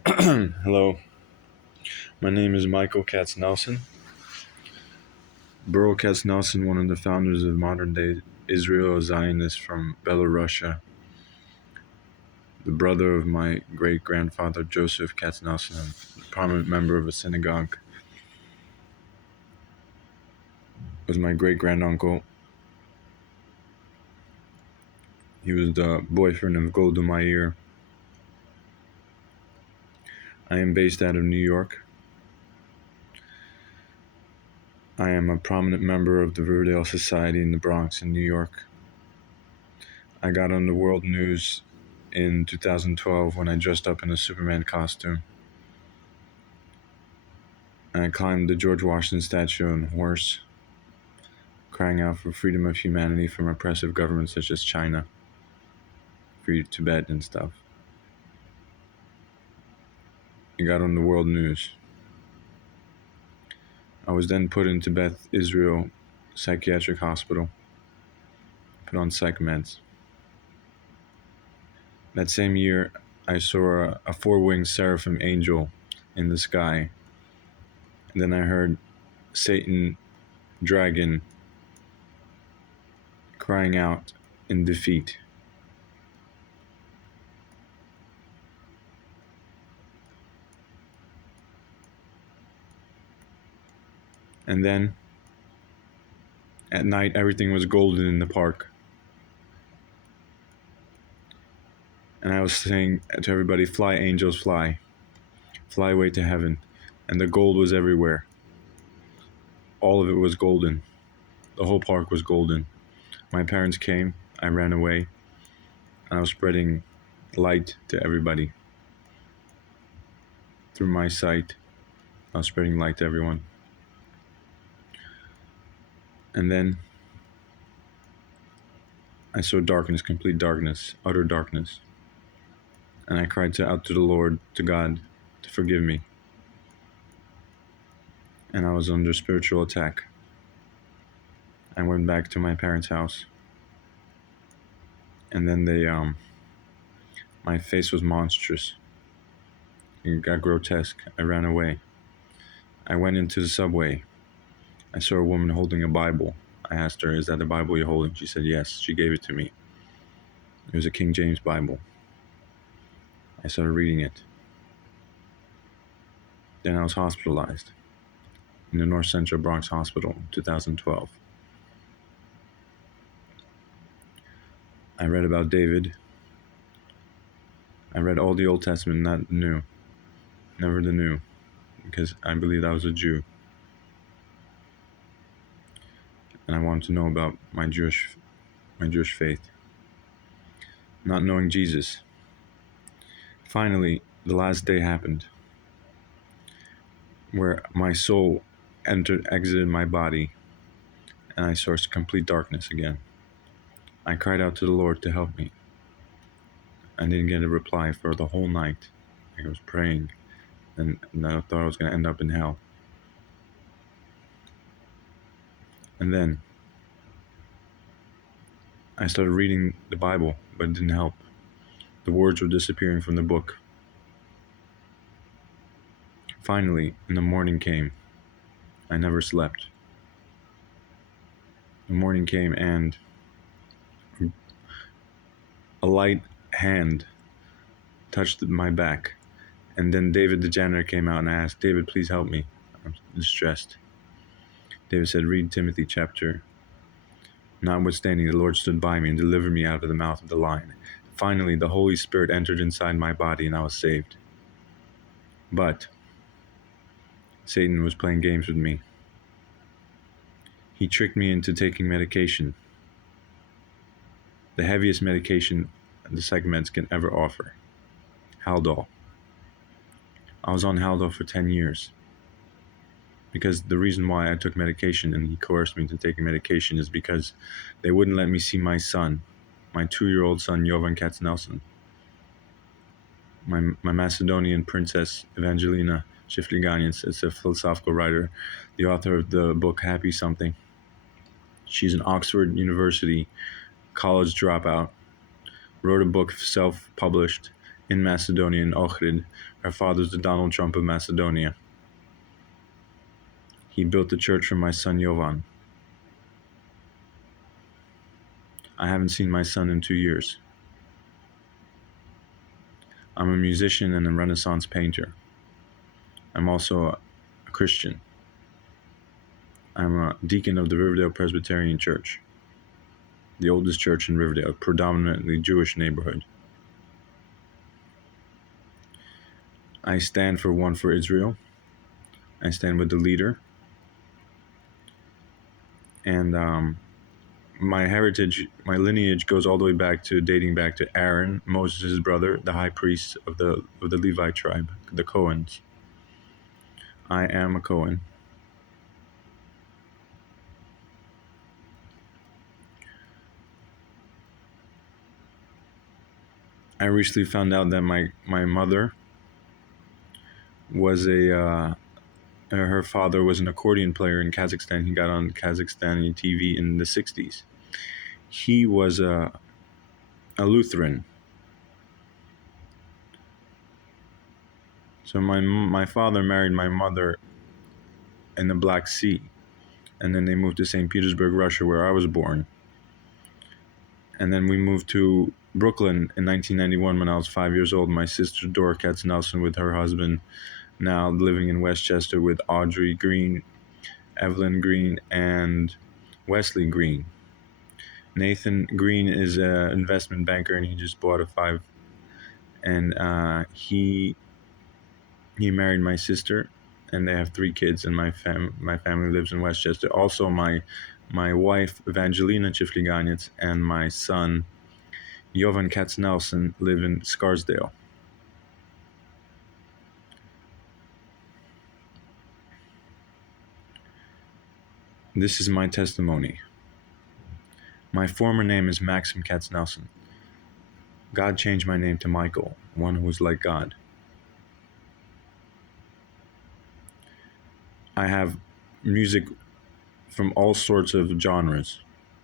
Hello, my name is Michael Katsnelson. Burl Katsnelson, one of the founders of modern day Israel, a Zionist from Belarusia, the brother of my great grandfather Joseph Katsnelson, a prominent member of a synagogue, was my great granduncle. He was the boyfriend of Golda Meir. I am based out of New York. I am a prominent member of the Riverdale Society in the Bronx in New York. I got on the world news in 2012 when I dressed up in a Superman costume. And I climbed the George Washington statue on a horse, crying out for freedom of humanity from oppressive governments such as China, free Tibet and stuff. I got on the world news. I was then put into Beth Israel Psychiatric Hospital, put on psych meds. That same year, I saw a four-winged seraphim angel in the sky. And then I heard Satan, dragon, crying out in defeat. And then, at night, everything was golden in the park. And I was saying to everybody, fly, angels, fly. Fly away to heaven. And the gold was everywhere. All of it was golden. The whole park was golden. My parents came, I ran away, and I was spreading light to everybody. Through my sight, I was spreading light to everyone. And then I saw darkness, complete darkness, utter darkness. And I cried out to the Lord, to God, to forgive me. And I was under spiritual attack. I went back to my parents' house. And then my face was monstrous. It got grotesque. I ran away. I went into the subway. I saw a woman holding a Bible. I asked her, "Is that the Bible you're holding?" She said, "Yes." She gave it to me. It was a King James Bible. I started reading it. Then I was hospitalized in the North Central Bronx Hospital in 2012. I read about David. I read all the Old Testament, not the New. Never the New, because I believed I was a Jew. And I wanted to know about my Jewish faith. Not knowing Jesus. Finally, the last day happened, where my soul exited my body, and I saw complete darkness again. I cried out to the Lord to help me. I didn't get a reply for the whole night. I was praying, and I thought I was going to end up in hell. And then I started reading the Bible, but it didn't help. The words were disappearing from the book. Finally, when the morning came, I never slept. The morning came, and a light hand touched my back. And then David the janitor came out, and I asked, "David, please help me. I'm distressed." David said, "Read Timothy chapter. Notwithstanding, the Lord stood by me and delivered me out of the mouth of the lion." Finally, the Holy Spirit entered inside my body, and I was saved. But Satan was playing games with me. He tricked me into taking medication. The heaviest medication the psych meds can ever offer. Haldol. I was on Haldol for 10 years. Because the reason why I took medication and he coerced me to take medication is because they wouldn't let me see my son, my 2-year-old son, Jovan Katsnelson. My Macedonian princess, Evangelina Shifliganians, is a philosophical writer, the author of the book Happy Something. She's an Oxford University college dropout, wrote a book self-published in Macedonia, in Ohrid. Her father's the Donald Trump of Macedonia. He built the church for my son Jovan. I haven't seen my son in 2 years. I'm a musician and a Renaissance painter. I'm also a Christian. I'm a deacon of the Riverdale Presbyterian Church, the oldest church in Riverdale, a predominantly Jewish neighborhood. I stand for One for Israel. I stand with the leader. And my heritage, my lineage goes all the way back to dating back to Aaron, Moses' brother, the high priest of the Levite tribe, the Cohens. I am a Cohen. I recently found out that my mother was her father was an accordion player in Kazakhstan. He got on Kazakhstani TV in the 60s. He was a Lutheran. So my father married my mother in the Black Sea, and then they moved to St. Petersburg, Russia, where I was born. And then we moved to Brooklyn in 1991 when I was 5 years old. My sister Dora Katsnelson with her husband, now living in Westchester with Audrey Green, Evelyn Green, and Wesley Green. Nathan Green is an investment banker, and he just bought a 5. And he married my sister, and they have 3 kids. And my family lives in Westchester. Also, my wife Evangelina Chifliganets and my son Jovan Katsnelson live in Scarsdale. This is my testimony. My former name is Maxim Katsnelson. God changed my name to Michael, one who is like God. I have music from all sorts of genres.